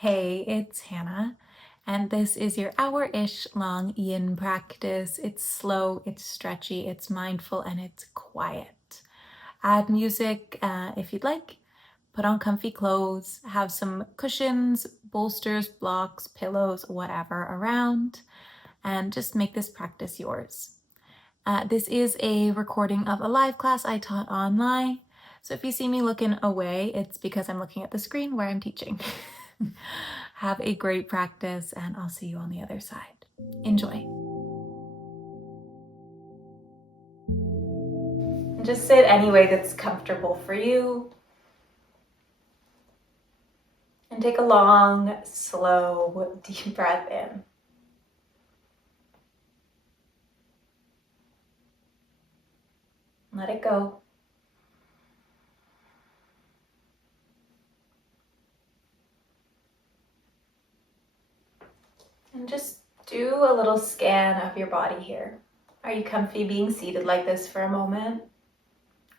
Hey, it's Hannah, and this is your hour-ish long yin practice. It's slow, it's stretchy, it's mindful, and it's quiet. Add music if you'd like. Put on comfy clothes, have some cushions, bolsters, blocks, pillows, whatever around, and just make this practice yours. This is a recording of a live class I taught online, so if you see me looking away, it's because I'm looking at the screen where I'm teaching. Have a great practice, and I'll see you on the other side. Enjoy. Just sit any way that's comfortable for you. And take a long, slow, deep breath in. Let it go. And just do a little scan of your body here. Are you comfy being seated like this for a moment?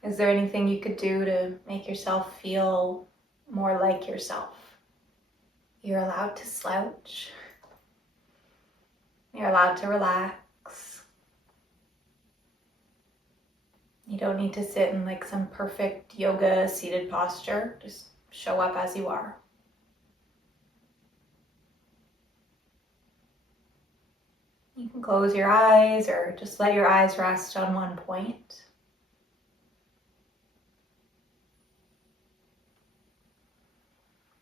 Is there anything you could do to make yourself feel more like yourself? You're allowed to slouch. You're allowed to relax. You don't need to sit in like some perfect yoga seated posture. Just show up as you are. You can close your eyes or just let your eyes rest on one point.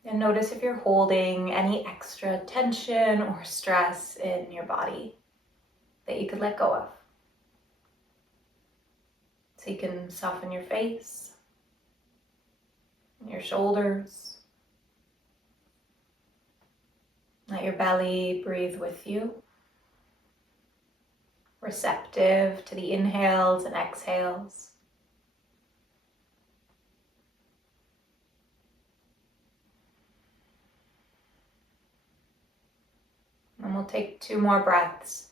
And notice if you're holding any extra tension or stress in your body that you could let go of. So you can soften your face, your shoulders. Let your belly breathe with you. Receptive to the inhales and exhales. And we'll take 2 more breaths,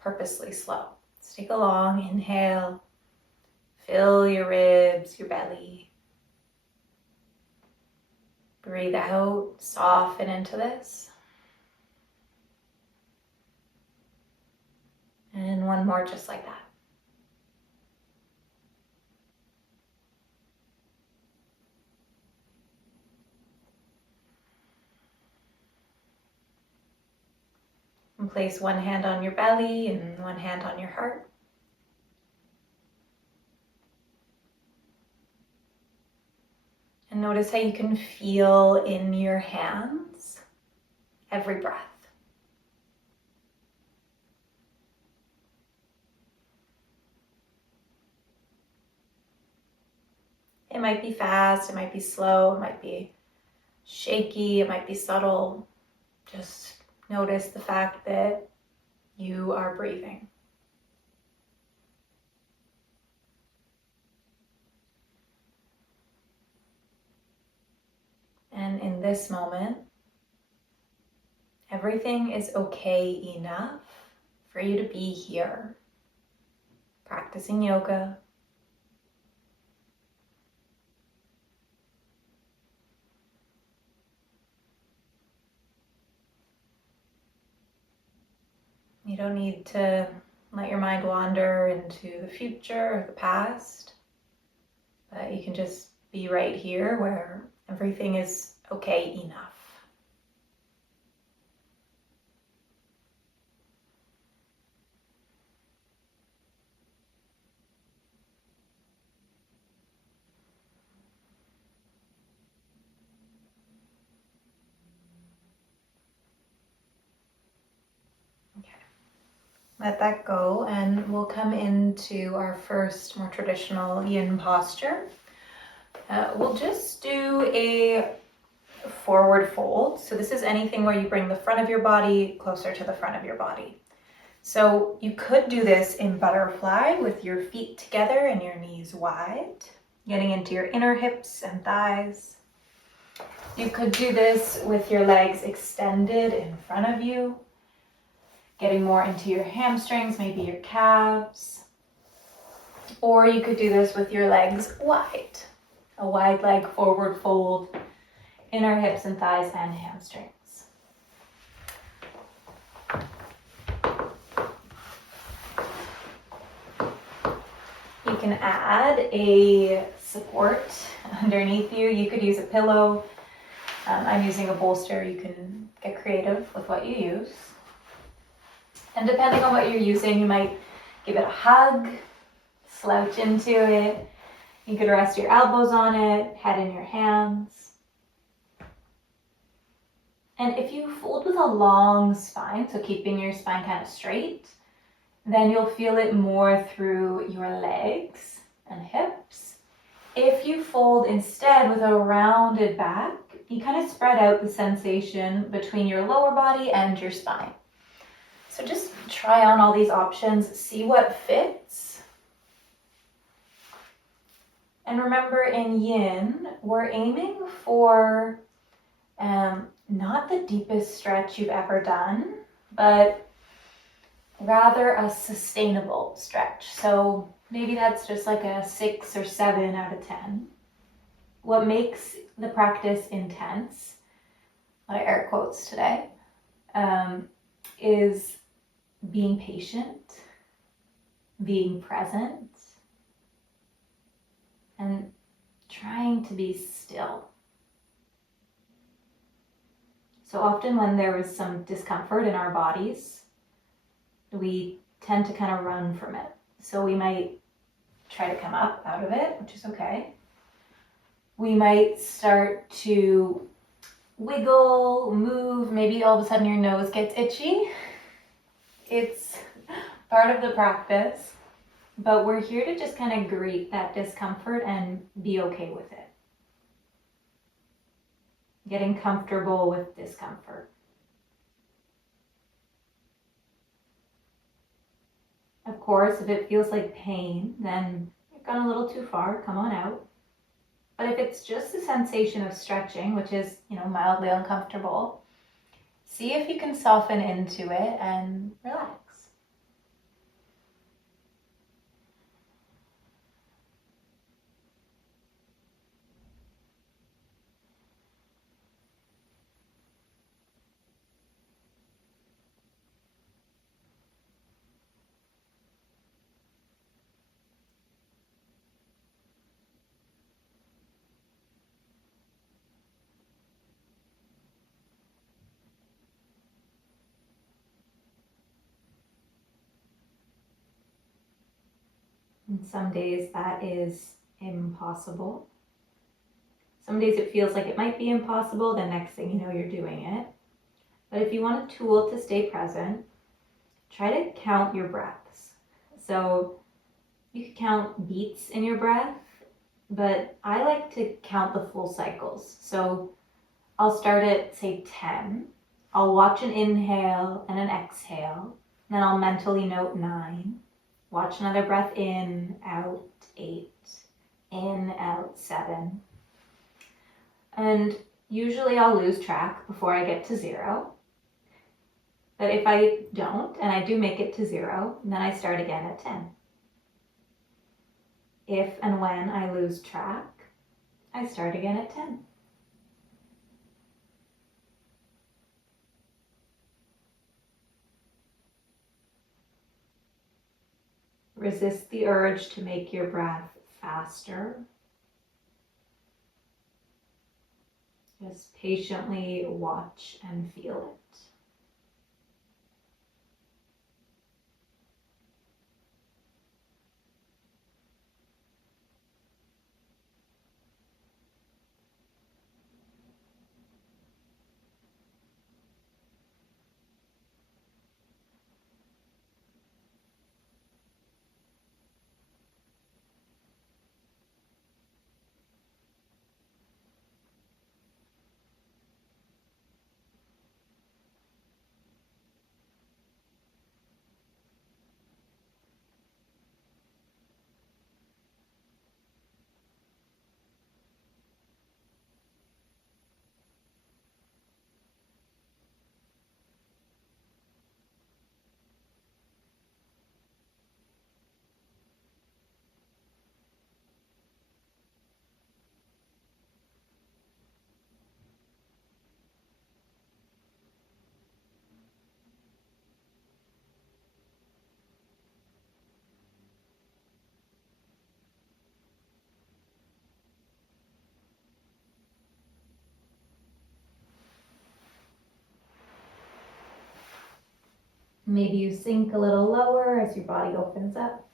purposely slow. Let's take a long inhale. Fill your ribs, your belly. Breathe out, soften into this. And one more just like that. And place one hand on your belly and one hand on your heart. And notice how you can feel in your hands every breath. It might be fast, it might be slow, it might be shaky, it might be subtle. Just notice the fact that you are breathing. And in this moment, everything is okay enough for you to be here, practicing yoga. You don't need to let your mind wander into the future or the past, but you can just be right here where everything is okay enough. Let that go, and we'll come into our first more traditional yin posture. We'll just do a forward fold. So this is anything where you bring the front of your body closer to the front of your body. So you could do this in butterfly with your feet together and your knees wide, getting into your inner hips and thighs. You could do this with your legs extended in front of you, getting more into your hamstrings, maybe your calves. Or you could do this with your legs wide. A wide leg forward fold, inner hips and thighs and hamstrings. can add a support underneath you. You could use a pillow. I'm using a bolster. You can get creative with what you use. And depending on what you're using, you might give it a hug, slouch into it. You could rest your elbows on it, head in your hands. And if you fold with a long spine, so keeping your spine kind of straight, then you'll feel it more through your legs and hips. If you fold instead with a rounded back, you kind of spread out the sensation between your lower body and your spine. So just try on all these options, see what fits. And remember, in yin, we're aiming for not the deepest stretch you've ever done, but rather a sustainable stretch. So maybe that's just like a 6 or 7 out of 10. What makes the practice intense, a lot of air quotes today, is being patient, being present, and trying to be still. So often when there is some discomfort in our bodies, we tend to kind of run from it. So we might try to come up out of it, which is okay. We might start to wiggle, move, maybe all of a sudden your nose gets itchy. It's part of the practice, but we're here to just kind of greet that discomfort and be okay with it. Getting comfortable with discomfort. Of course, if it feels like pain, then you've gone a little too far, come on out. But if it's just the sensation of stretching, which is, mildly uncomfortable, see if you can soften into it and relax. And some days that is impossible. Some days it feels like it might be impossible, the next thing you know you're doing it. But if you want a tool to stay present, try to count your breaths. So you can count beats in your breath, but I like to count the full cycles. So I'll start at, say, 10. I'll watch an inhale and an exhale. Then I'll mentally note 9. Watch another breath in, out, 8. In, out, 7. And usually I'll lose track before I get to 0. But if I don't, and I do make it to 0, then I start again at 10. If and when I lose track, I start again at 10. Resist the urge to make your breath faster. Just patiently watch and feel it. Maybe you sink a little lower as your body opens up.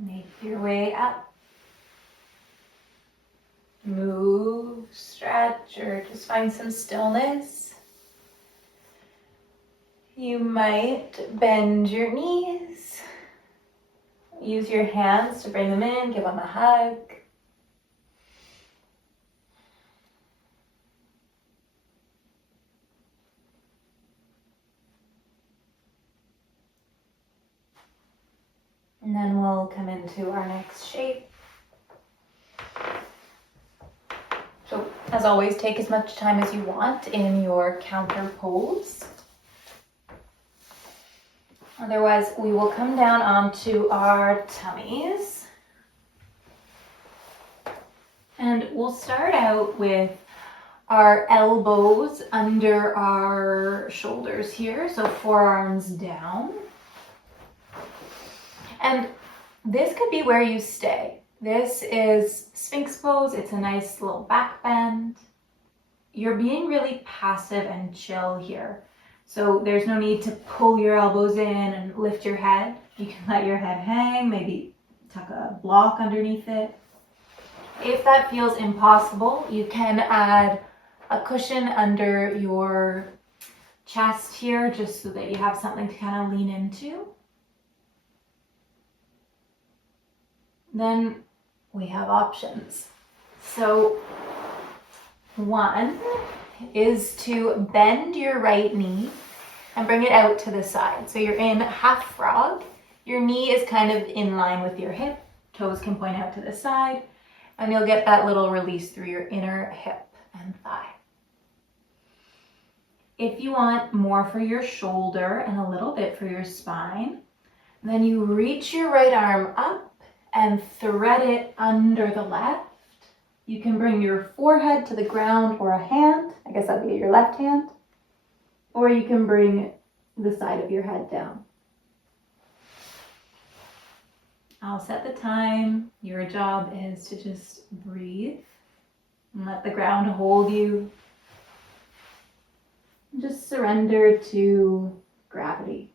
Make your way up. Move, stretch, or just find some stillness. You might bend your knees. Use your hands to bring them in, give them a hug. And then we'll come into our next shape. So, as always, take as much time as you want in your counter pose. Otherwise, we will come down onto our tummies. And we'll start out with our elbows under our shoulders here, so forearms down. And this could be where you stay. This is Sphinx pose. It's a nice little back bend. You're being really passive and chill here. So there's no need to pull your elbows in and lift your head. You can let your head hang, maybe tuck a block underneath it. If that feels impossible, you can add a cushion under your chest here, just so that you have something to kind of lean into. Then we have options. So one is to bend your right knee and bring it out to the side. So you're in half frog. Your knee is kind of in line with your hip. Toes can point out to the side, and you'll get that little release through your inner hip and thigh. If you want more for your shoulder and a little bit for your spine, then you reach your right arm up and thread it under the left. You can bring your forehead to the ground or a hand. I guess that'd be your left hand. Or you can bring the side of your head down. I'll set the time. Your job is to just breathe and let the ground hold you. Just surrender to gravity.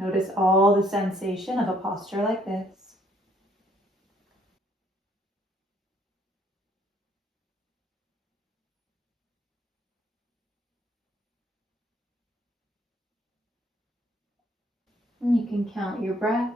Notice all the sensation of a posture like this. And you can count your breath.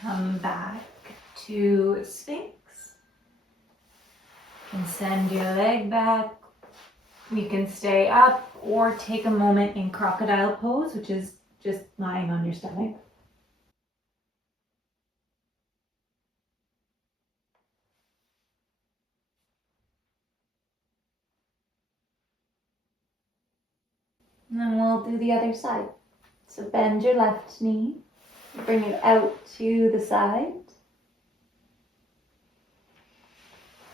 Come back to Sphinx. You can send your leg back. You can stay up or take a moment in crocodile pose, which is just lying on your stomach. And then we'll do the other side. So bend your left knee, bring it out to the side.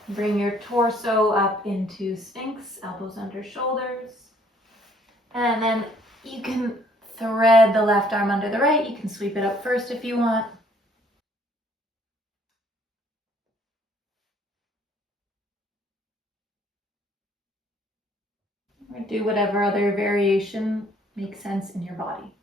Bring your torso up into Sphinx, elbows under shoulders. And then you can thread the left arm under the right. You can sweep it up first if you want. Or do whatever other variation makes sense in your body.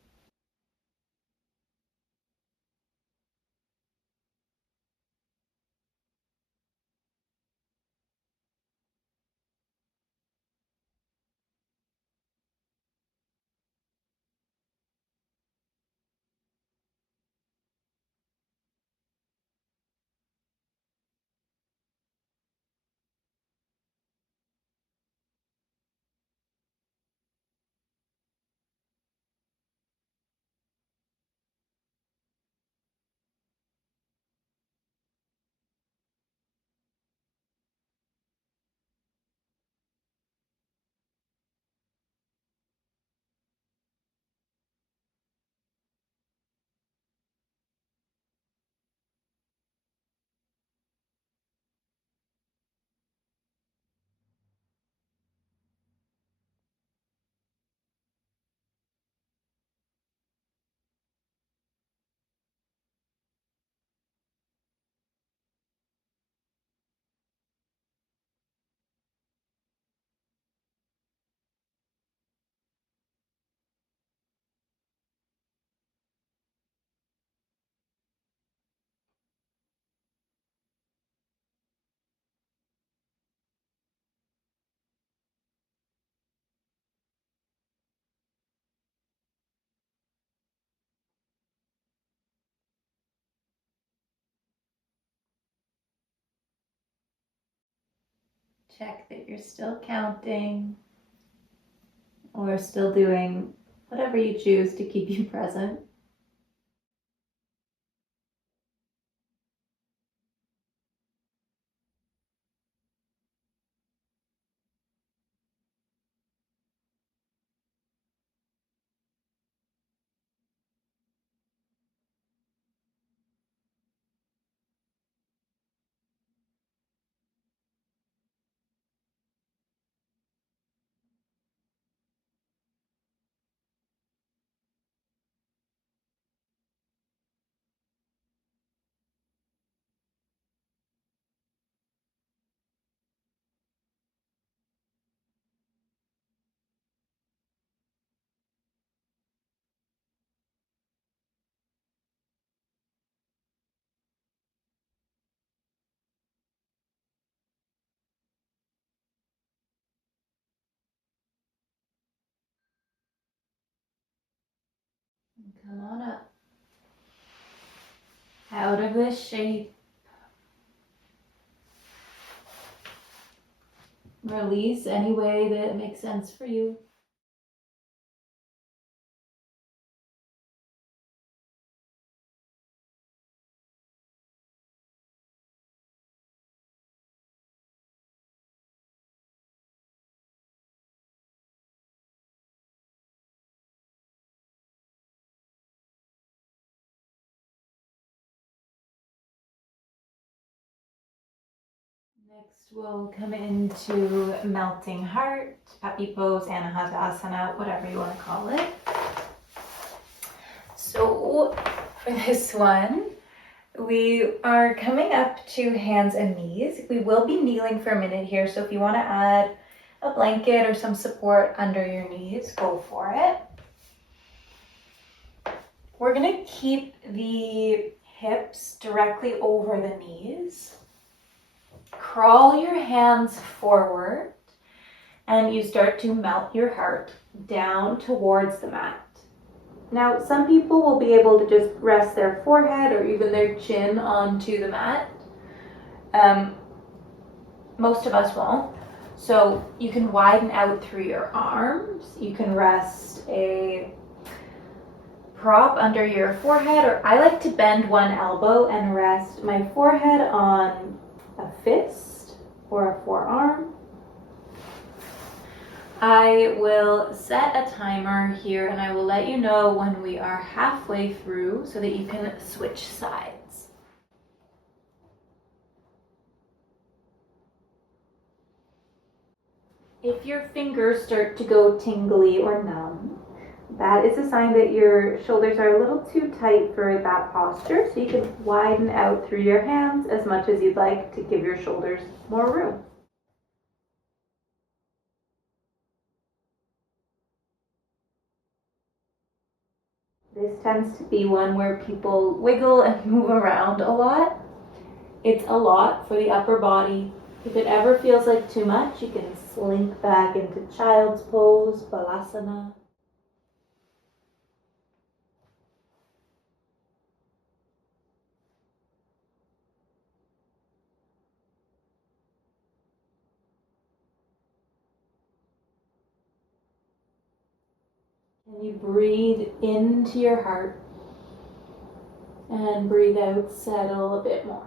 Check that you're still counting or still doing whatever you choose to keep you present. Come on up. Out of this shape. Release any way that makes sense for you. Next, we'll come into melting heart, puppy pose, anahata, whatever you want to call it. So for this one, we are coming up to hands and knees. We will be kneeling for a minute here, so if you want to add a blanket or some support under your knees, go for it. We're going to keep the hips directly over the knees. Crawl your hands forward and you start to melt your heart down towards the mat. Now, some people will be able to just rest their forehead or even their chin onto the mat. Most of us won't. So you can widen out through your arms. You can rest a prop under your forehead, or I like to bend one elbow and rest my forehead on a fist or a forearm. I will set a timer here and I will let you know when we are halfway through so that you can switch sides. If your fingers start to go tingly or numb, that is a sign that your shoulders are a little too tight for that posture, so you can widen out through your hands as much as you'd like to give your shoulders more room. This tends to be one where people wiggle and move around a lot. It's a lot for the upper body. If it ever feels like too much, you can slink back into child's pose, balasana. And you breathe into your heart and breathe out, settle a bit more.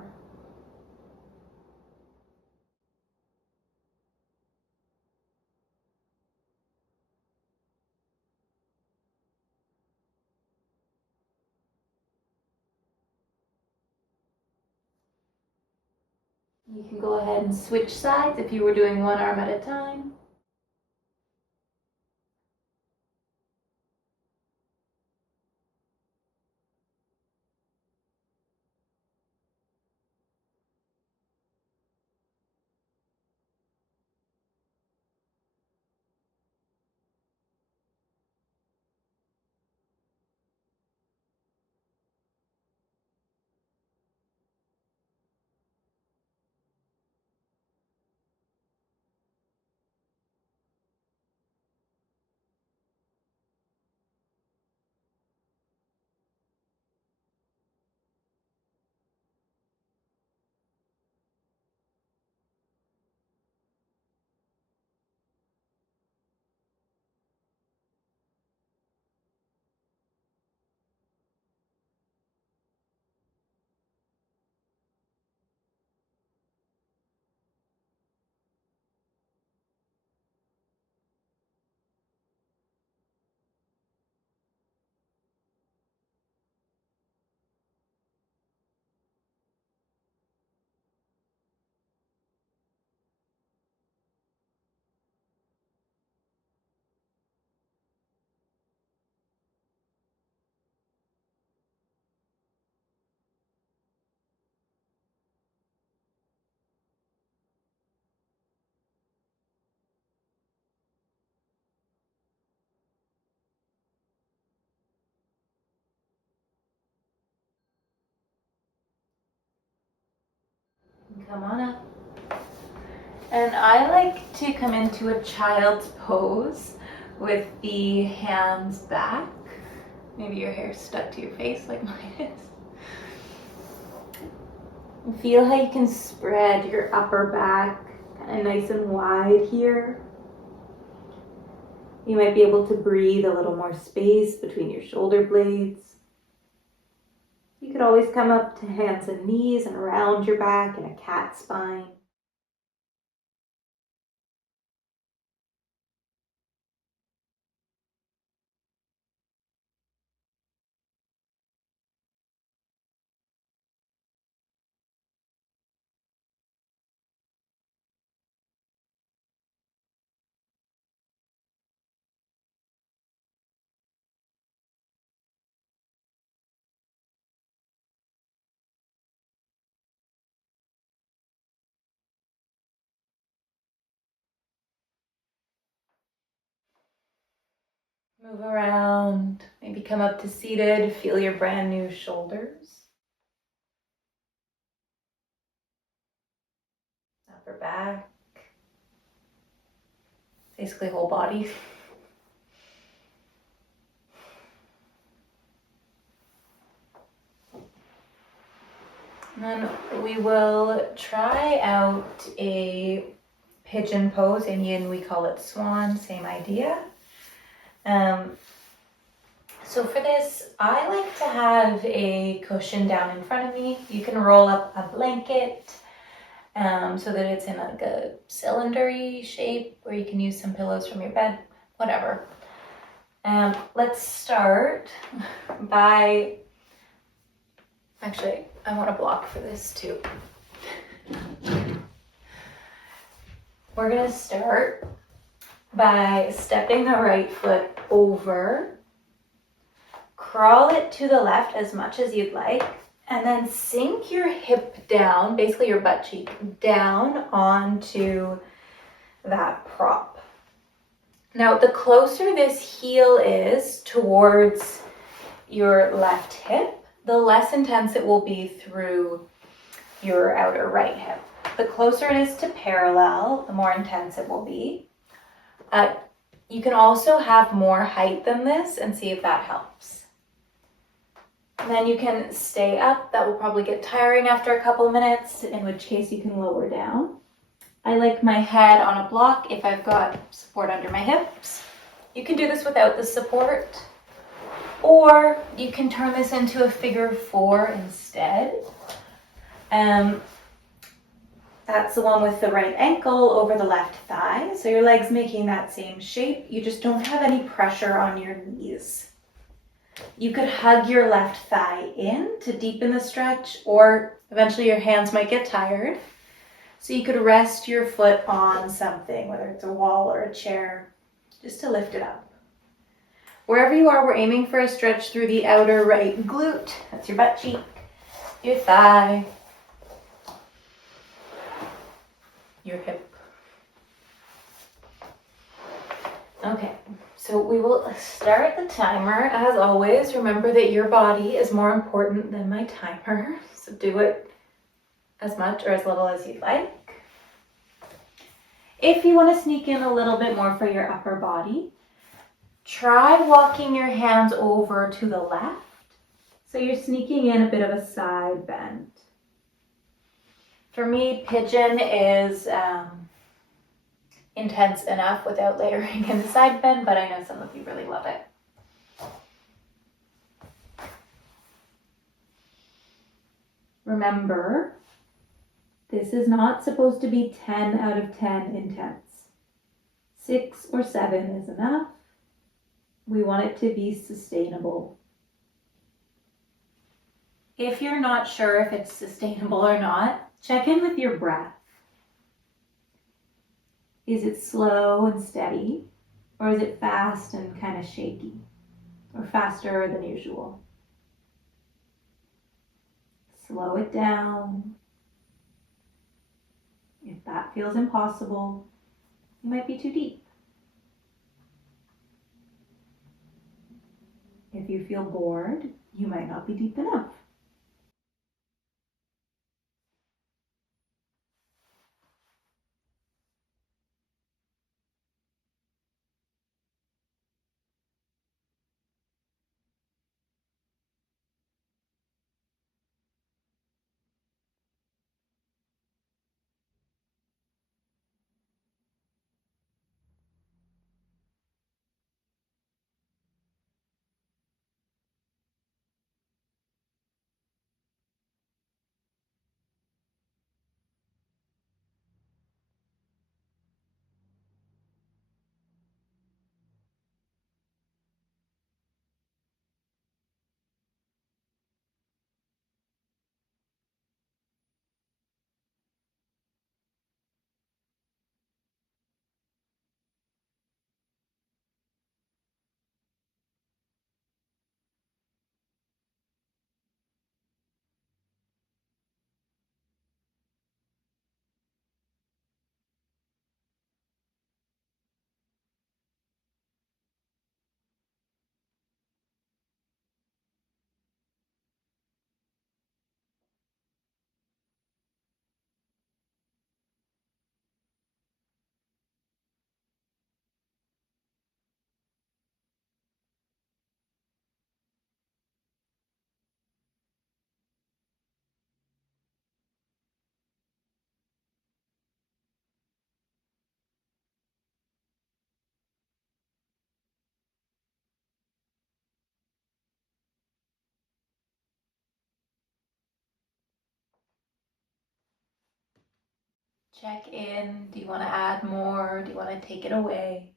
You can go ahead and switch sides if you were doing one arm at a time. Come on up. And I like to come into a child's pose with the hands back. Maybe your hair's stuck to your face like mine is. Feel how you can spread your upper back kind of nice and wide here. You might be able to breathe a little more space between your shoulder blades. You could always come up to hands and knees and around your back in a cat spine. Move around, maybe come up to seated, feel your brand new shoulders. Upper back, basically whole body. And then we will try out a pigeon pose. In yin, we call it swan, same idea. So for this, I like to have a cushion down in front of me. You can roll up a blanket so that it's in like a cylinder-y shape, or you can use some pillows from your bed, whatever. Let's start by, actually, I want a block for this too. We're gonna start by stepping the right foot over, crawl it to the left as much as you'd like, and then sink your hip down, basically your butt cheek, down onto that prop. Now, the closer this heel is towards your left hip, the less intense it will be through your outer right hip. The closer it is to parallel, the more intense it will be. You can also have more height than this and see if that helps. And then you can stay up. That will probably get tiring after a couple minutes, in which case you can lower down. I like my head on a block if I've got support under my hips. You can do this without the support, or you can turn this into a figure four instead. That's the one with the right ankle over the left thigh. So your leg's making that same shape. You just don't have any pressure on your knees. You could hug your left thigh in to deepen the stretch, or eventually your hands might get tired. So you could rest your foot on something, whether it's a wall or a chair, just to lift it up. Wherever you are, we're aiming for a stretch through the outer right glute. That's your butt cheek, your thigh, your hip. Okay, so we will start the timer. As always, remember that your body is more important than my timer, so do it as much or as little as you'd like. If you want to sneak in a little bit more for your upper body, try walking your hands over to the left. So you're sneaking in a bit of a side bend. For me, pigeon is intense enough without layering in the side bend, but I know some of you really love it. Remember, this is not supposed to be 10 out of 10 intense. 6 or 7 is enough. We want it to be sustainable. If you're not sure if it's sustainable or not, check in with your breath. Is it slow and steady, or is it fast and kind of shaky, or faster than usual? Slow it down. If that feels impossible, you might be too deep. If you feel bored, you might not be deep enough. check in. Do you want to add more? Do you want to take it away?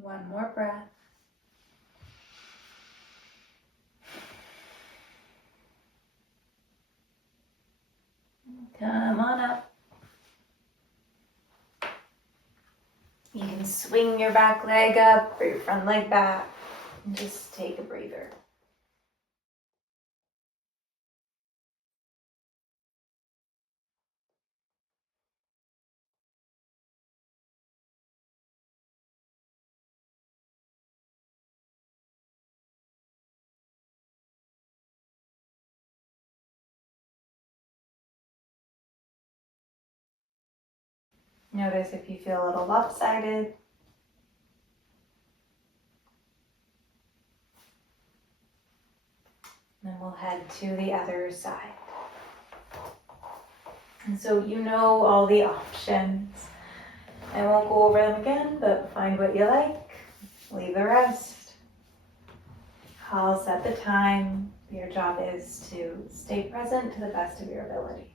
One more breath. Come on up. You can swing your back leg up or your front leg back and just take a breather. Notice if you feel a little lopsided. Then we'll head to the other side. And so you know all the options. I won't go over them again, but find what you like, leave the rest. I'll set the time. Your job is to stay present to the best of your ability.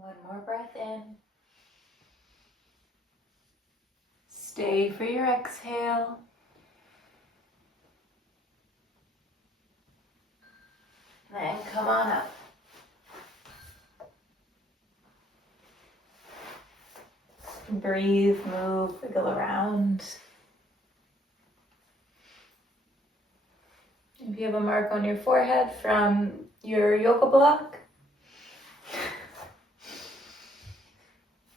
One more breath in. Stay for your exhale. Then come on up. Breathe, move, wiggle around. If you have a mark on your forehead from your yoga block,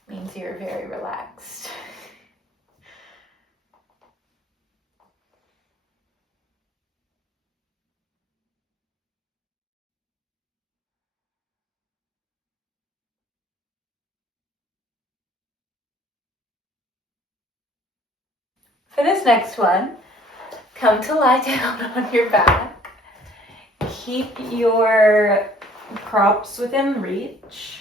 means you're very relaxed. For this next one, come to lie down on your back. Keep your props within reach.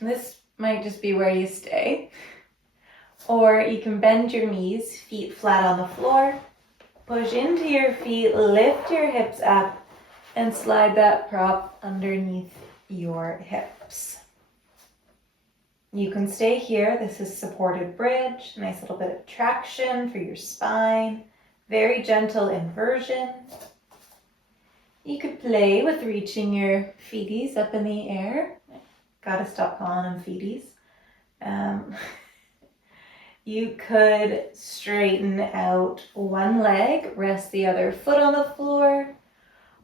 This might just be where you stay. Or you can bend your knees, feet flat on the floor. Push into your feet, lift your hips up, and slide that prop underneath your hips. You can stay here. This is supported bridge. Nice little bit of traction for your spine. Very gentle inversion. You could play with reaching your feeties up in the air. Gotta stop calling them feeties. You could straighten out one leg, rest the other foot on the floor,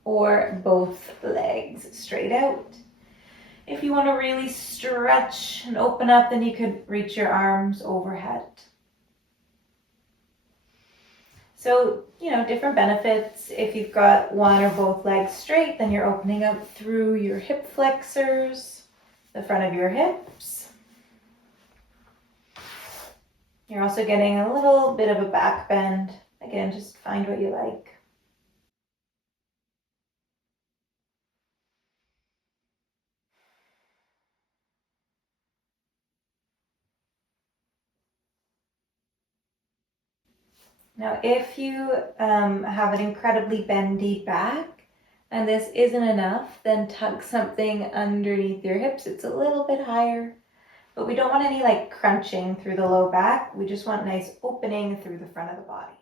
or both legs straight out. If you want to really stretch and open up, then you could reach your arms overhead. So, different benefits. If you've got one or both legs straight, then you're opening up through your hip flexors, the front of your hips. You're also getting a little bit of a back bend. Again, just find what you like. Now, if you have an incredibly bendy back and this isn't enough, then tuck something underneath your hips. It's a little bit higher, but we don't want any crunching through the low back. We just want nice opening through the front of the body.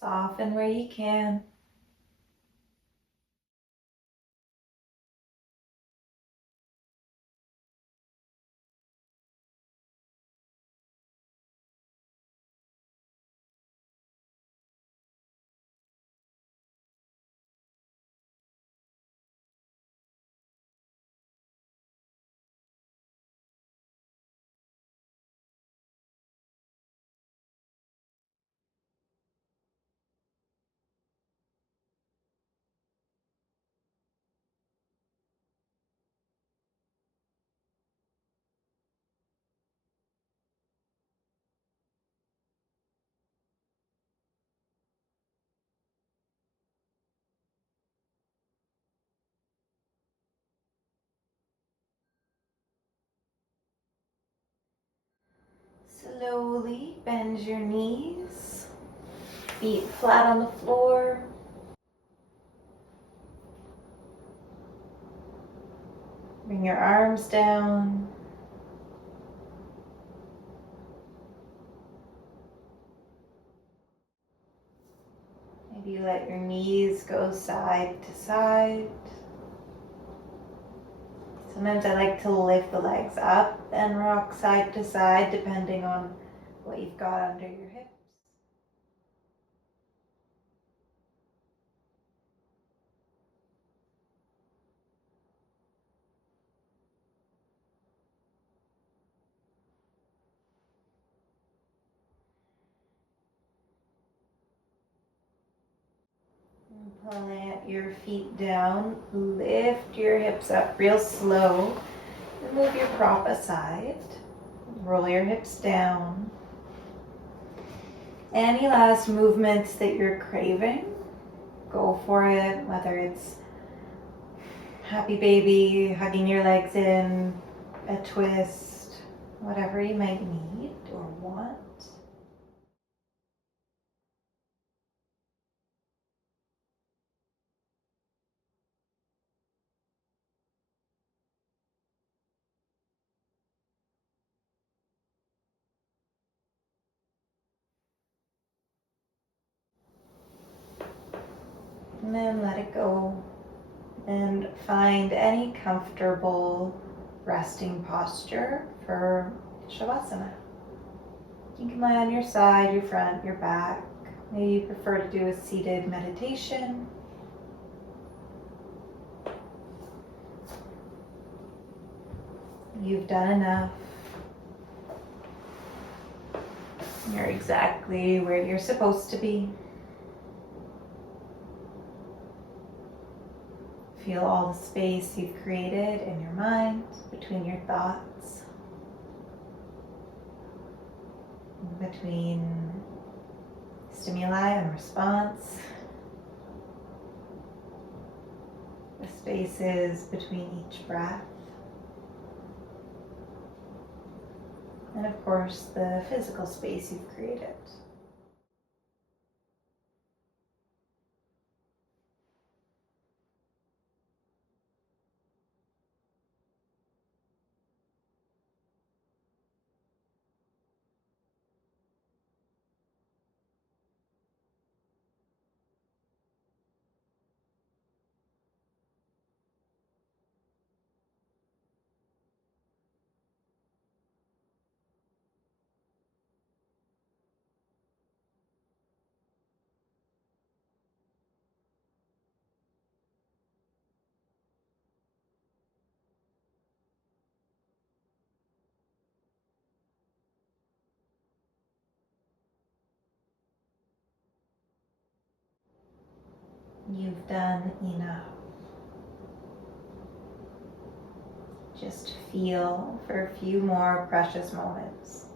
Soften where you can. Slowly bend your knees, feet flat on the floor. Bring your arms down. Maybe let your knees go side to side. Sometimes I like to lift the legs up and rock side to side depending on what you've got under your hips. Plant your feet down, lift your hips up real slow, and move your prop aside. Roll your hips down. Any last movements that you're craving, go for it, whether it's happy baby, hugging your legs in, a twist, whatever you might need or want. And then let it go and find any comfortable resting posture for Shavasana. You can lie on your side, your front, your back. Maybe you prefer to do a seated meditation. You've done enough. You're exactly where you're supposed to be. Feel all the space you've created in your mind, between your thoughts, between stimuli and response, the spaces between each breath, and of course the physical space you've created. You've done enough. Just feel for a few more precious moments.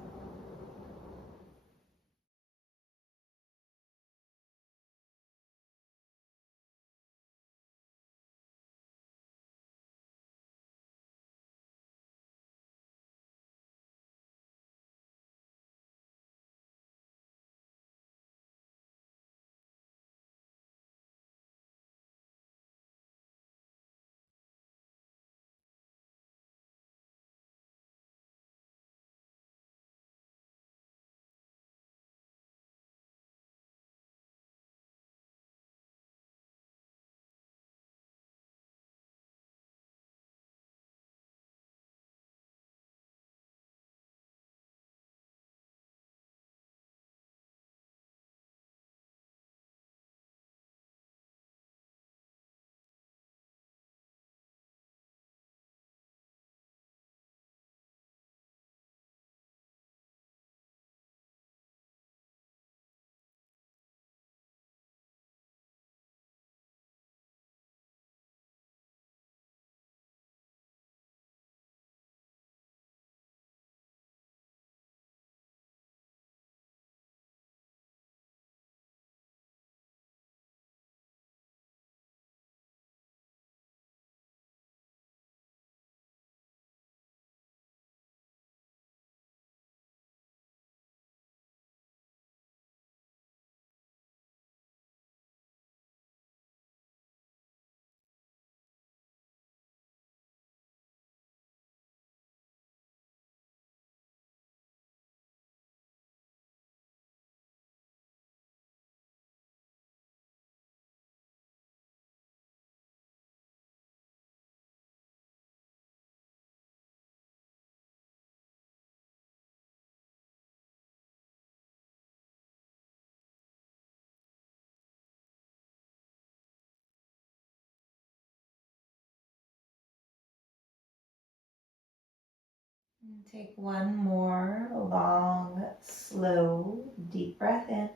And take one more long, slow, deep breath in.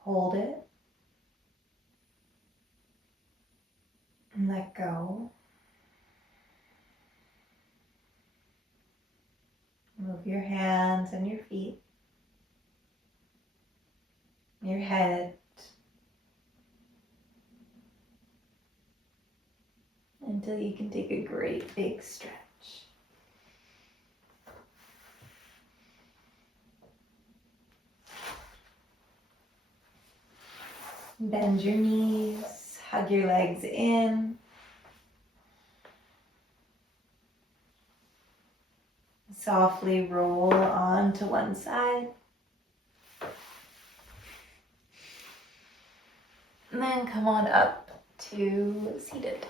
Hold it. And let go. Move your hands and your feet, your head, until you can take a great big stretch. Bend your knees, hug your legs in. Softly roll onto one side. And then come on up to seated.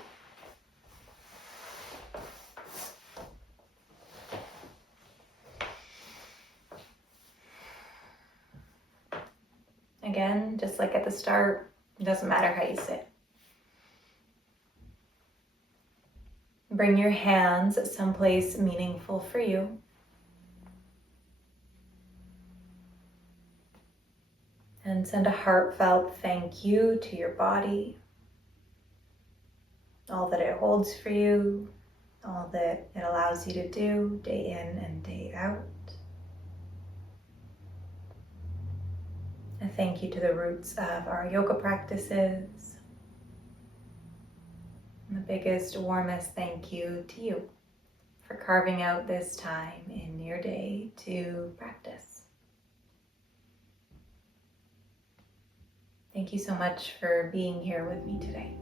Again, just like at the start, it doesn't matter how you sit. Bring your hands someplace meaningful for you. And send a heartfelt thank you to your body. All that it holds for you, all that it allows you to do day in and day out. A thank you to the roots of our yoga practices. And the biggest, warmest thank you to you for carving out this time in your day to practice. Thank you so much for being here with me today.